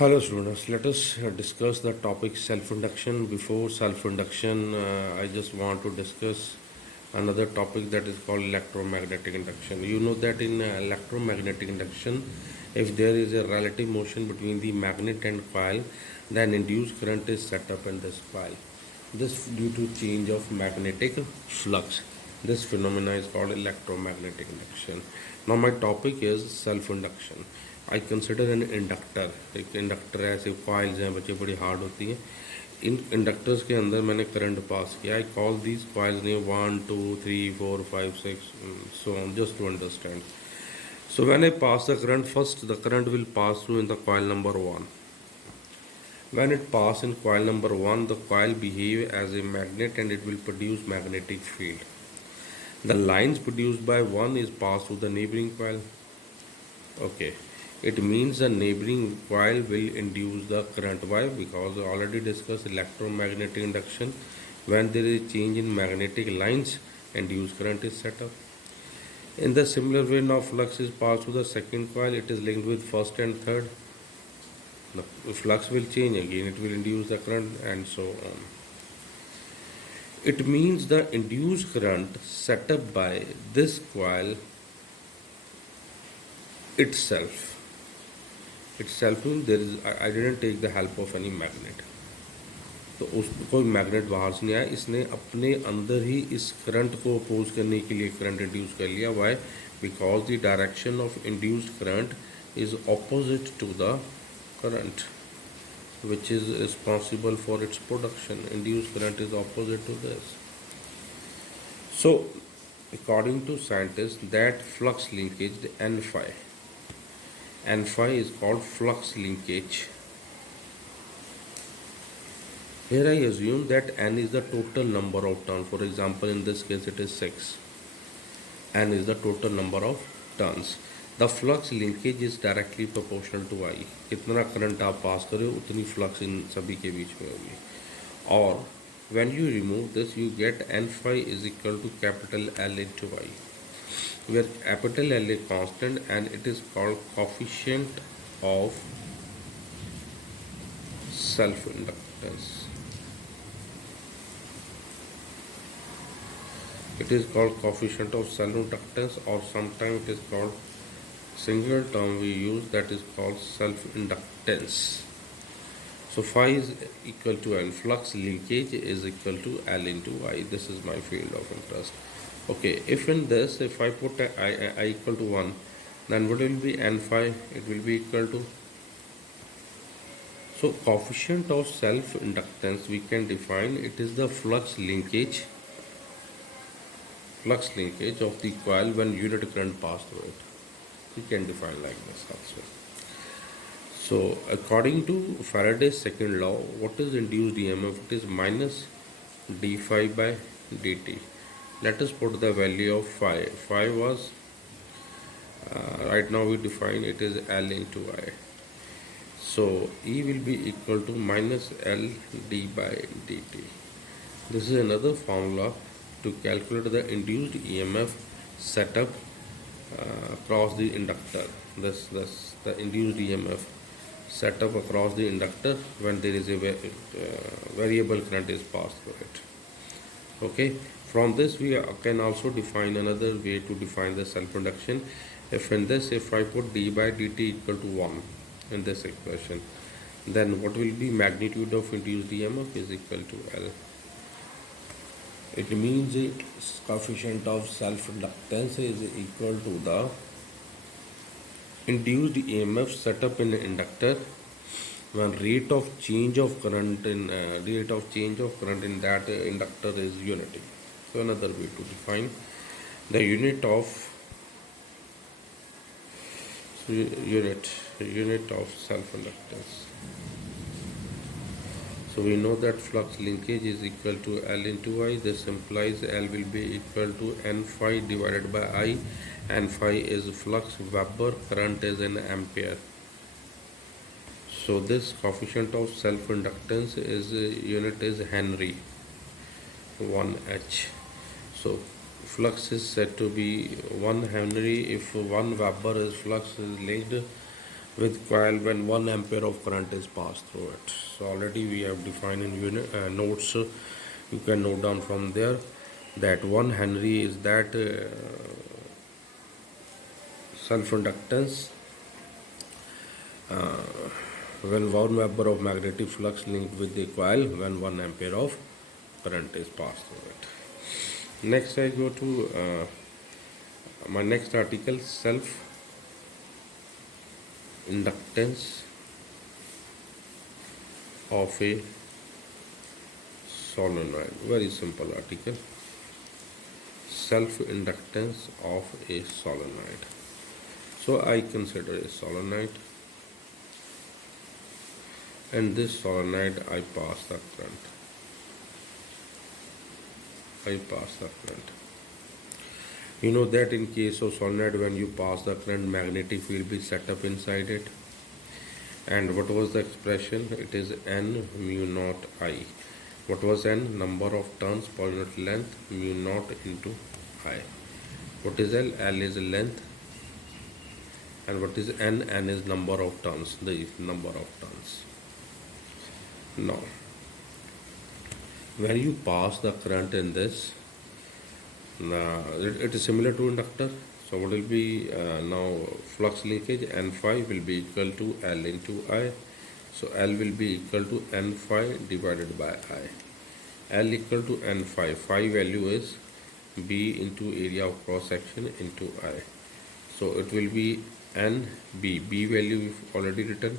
Hello students, let us discuss the topic self-induction. Before self-induction, I just want to discuss another topic that is called electromagnetic induction. You know that in electromagnetic induction, if there is a relative motion between the magnet and coil, then induced current is set up in this coil. This due to change of magnetic flux. This phenomena is called electromagnetic induction. Now my topic is self-induction. I consider an inductor. एक inductor ऐसे coils हैं बच्चे, बड़ी hard होती हैं. इन inductors के अंदर मैंने करंट पास किया. I call these coils name 1 2 3 4 5 6 so on, just to understand. So when I pass the current, first the current will pass through in the coil number 1. When it pass in coil number 1, the coil behave as a magnet and it will produce magnetic field. The lines produced by 1 is passed through the neighboring coil. Okay, it means the neighboring coil will induce the current. Why? Because we already discussed electromagnetic induction. When there is change in magnetic lines, induced current is set up. In the similar way, now flux is passed to the second coil. It is linked with first and third. The flux will change again. It will induce the current and so on. It means the induced current set up by this coil itself means there is I didn't take the help of any magnet. तो उस कोई magnet बाहर से नहीं आया, इसने अपने अंदर ही इस करंट को अपोज करने के लिए करंट इंड्यूस कर लिया. Why? Because the direction of induced current is opposite to the current which is responsible for its production. Induced current is opposite to this. So according to scientists, that flux linkage, the N phi is called flux linkage. Here I assume that N is the total number of turns. For example, in this case it is 6. N is the total number of turns. The flux linkage is directly proportional to I. कितना current आप पास करें उतनी flux in सभी के बीच में होगी. और when you remove this, you get N phi is equal to capital L into I, where capital L is constant and it is called coefficient of self-inductance. It is called coefficient of self-inductance, or sometimes it is called single term we use, that is called self-inductance. So phi is equal to N. Flux linkage is equal to L into I. This is my field of interest. Okay, if in this, if I put I equal to 1, then what will be N phi? It will be equal to, so coefficient of self-inductance we can define, it is the flux linkage of the coil when unit current pass through it. We can define like this also. So according to Faraday's second law, what is induced EMF? It is minus d phi by dt. Let us put the value of phi. Phi was right now we define it is L into I. So E will be equal to minus L d by dt. This is another formula to calculate the induced EMF setup across the inductor. This the induced EMF set up across the inductor when there is a variable current is passed through it. Okay, from this we can also define another way to define the self-induction. If in this, if I put d by dt equal to 1 in this equation, then what will be magnitude of induced EMF is equal to L. It means the coefficient of self-inductance is equal to the induced EMF set up in the inductor when rate of change of current in that inductor is unity. So another way to define the unit of self-inductance. So we know that flux linkage is equal to L into I. This implies L will be equal to N phi divided by I. N phi is flux Weber, current is an ampere. So this coefficient of self-inductance is unit is Henry, 1H. So flux is said to be 1 Henry if 1 Weber is flux is linked with coil when 1 ampere of current is passed through it. So already we have defined in unit notes. You can note down from there that 1 Henry is that self inductance when 1 vapor of magnetic flux linked with the coil when 1 ampere of current is passed through it. Next I go to my next article, self inductance of a solenoid. Very simple article. Self inductance of a solenoid. So I consider a solenoid, and this solenoid I pass the current. You know that in case of solenoid, when you pass the current, magnetic field is set up inside it. And what was the expression? It is N mu naught I. What was N? Number of turns per unit length, mu naught into I. What is L? L is length. And what is N? N is number of turns, the number of turns. Now, when you pass the current in this, it is similar to inductor. So what will be now flux linkage? N phi will be equal to L into I. So L will be equal to N phi divided by I. L equal to N phi. Phi value is B into area of cross section into I. So it will be N B. B value we've already written.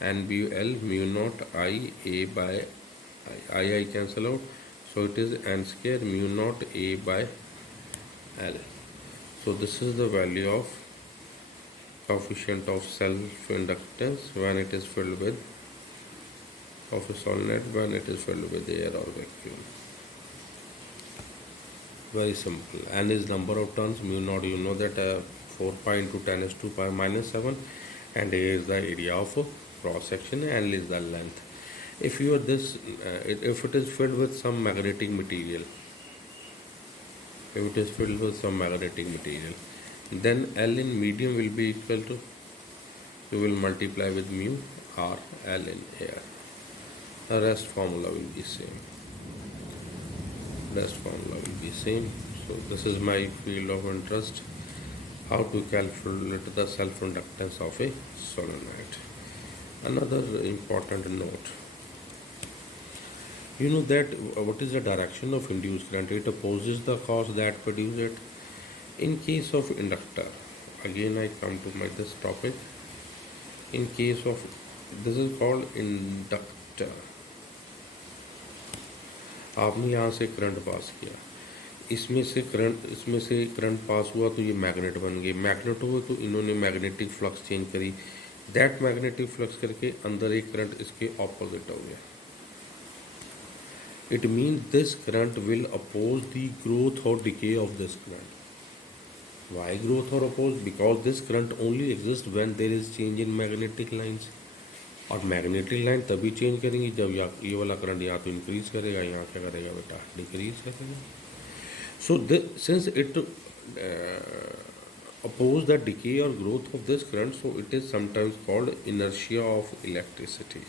N B L mu naught I A by I cancel out. So it is N square mu naught A by L. So this is the value of coefficient of self inductance when it is filled with of a solenoid when it is filled with air or vacuum. Very simple. N is number of turns, mu naught you know that 4 pi into 10 is 2 pi minus 7, and A is the area of cross section, L is the length. If you are this, if it is filled with some magnetic material, then L in medium will be equal to, you will multiply with mu R L in air. The rest formula will be same. So this is my field of interest, how to calculate the self-inductance of a solenoid. Another important note, you know that what is the direction of induced current? It opposes the cause that produces it. In case of inductor, again I come to this topic. In case of, this is called inductor. आपने यहाँ से current pass किया, इसमें से current pass हुआ तो ये magnet बन गए, मैग्नेट हुए तो इन्होंने मैग्नेटिक फ्लक्स चेंज करी, दैट मैग्नेटिक फ्लक्स करके अंदर एक करंट इसके ऑपोजिट हो गया. It means this current will oppose the growth or decay of this current. Why growth or oppose? Because this current only exists when there is change in magnetic lines. और magnetic line तभी change करेंगी जब ये वाला current या तो increase करेगा, यहाँ क्या करेगा बेटा, डिक्रीज करेगा. So since it oppose the decay or growth of this current, so it is sometimes called inertia of electricity.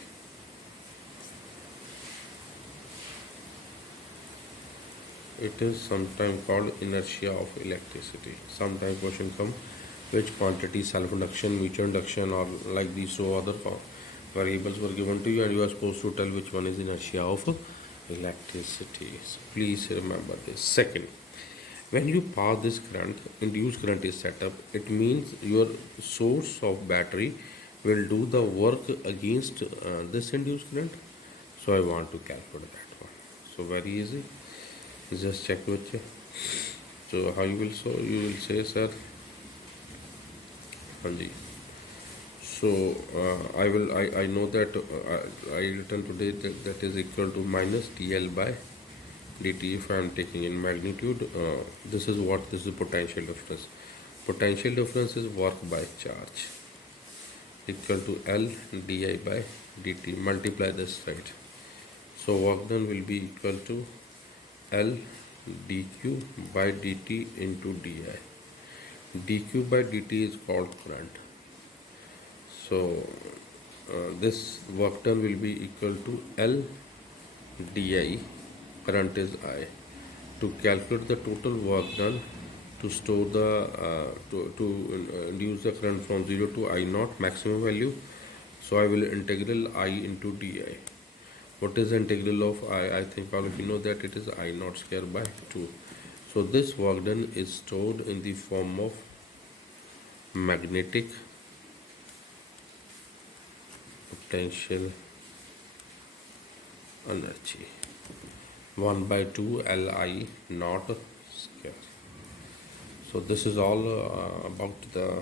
It is sometimes called inertia of electricity. Sometimes question come, which quantity self-induction, mutual induction, or like these so other variables were given to you, and you are supposed to tell which one is inertia of electricity. So please remember this. Second, when you pass this current, induced current is set up. It means your source of battery will do the work against this induced current. So I want to calculate that one. So very easy. Just check with you. So how you will so you will say, sir, Hanji. So I know that I written today that is equal to minus dl by dt. If I am taking in magnitude, this is potential difference. Potential difference is work by charge equal to L di by dt. Multiply this side. So work done will be equal to L dq by dt into di. dq by dt is called current. So So this work done will be equal to L di, current is I. To calculate the total work done, to store the reduce the current from 0 to I naught maximum value, so I will integral I into di. What is the integral of I? I think all of you know that it is I naught square by 2. So this work done is stored in the form of magnetic potential energy 1 by 2 Li naught square. So this is all about the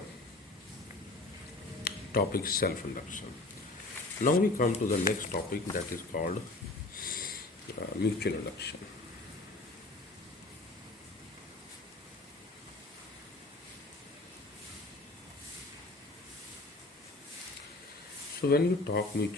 topic self-induction. Now we come to the next topic, that is called mutual induction. So when you talk mutual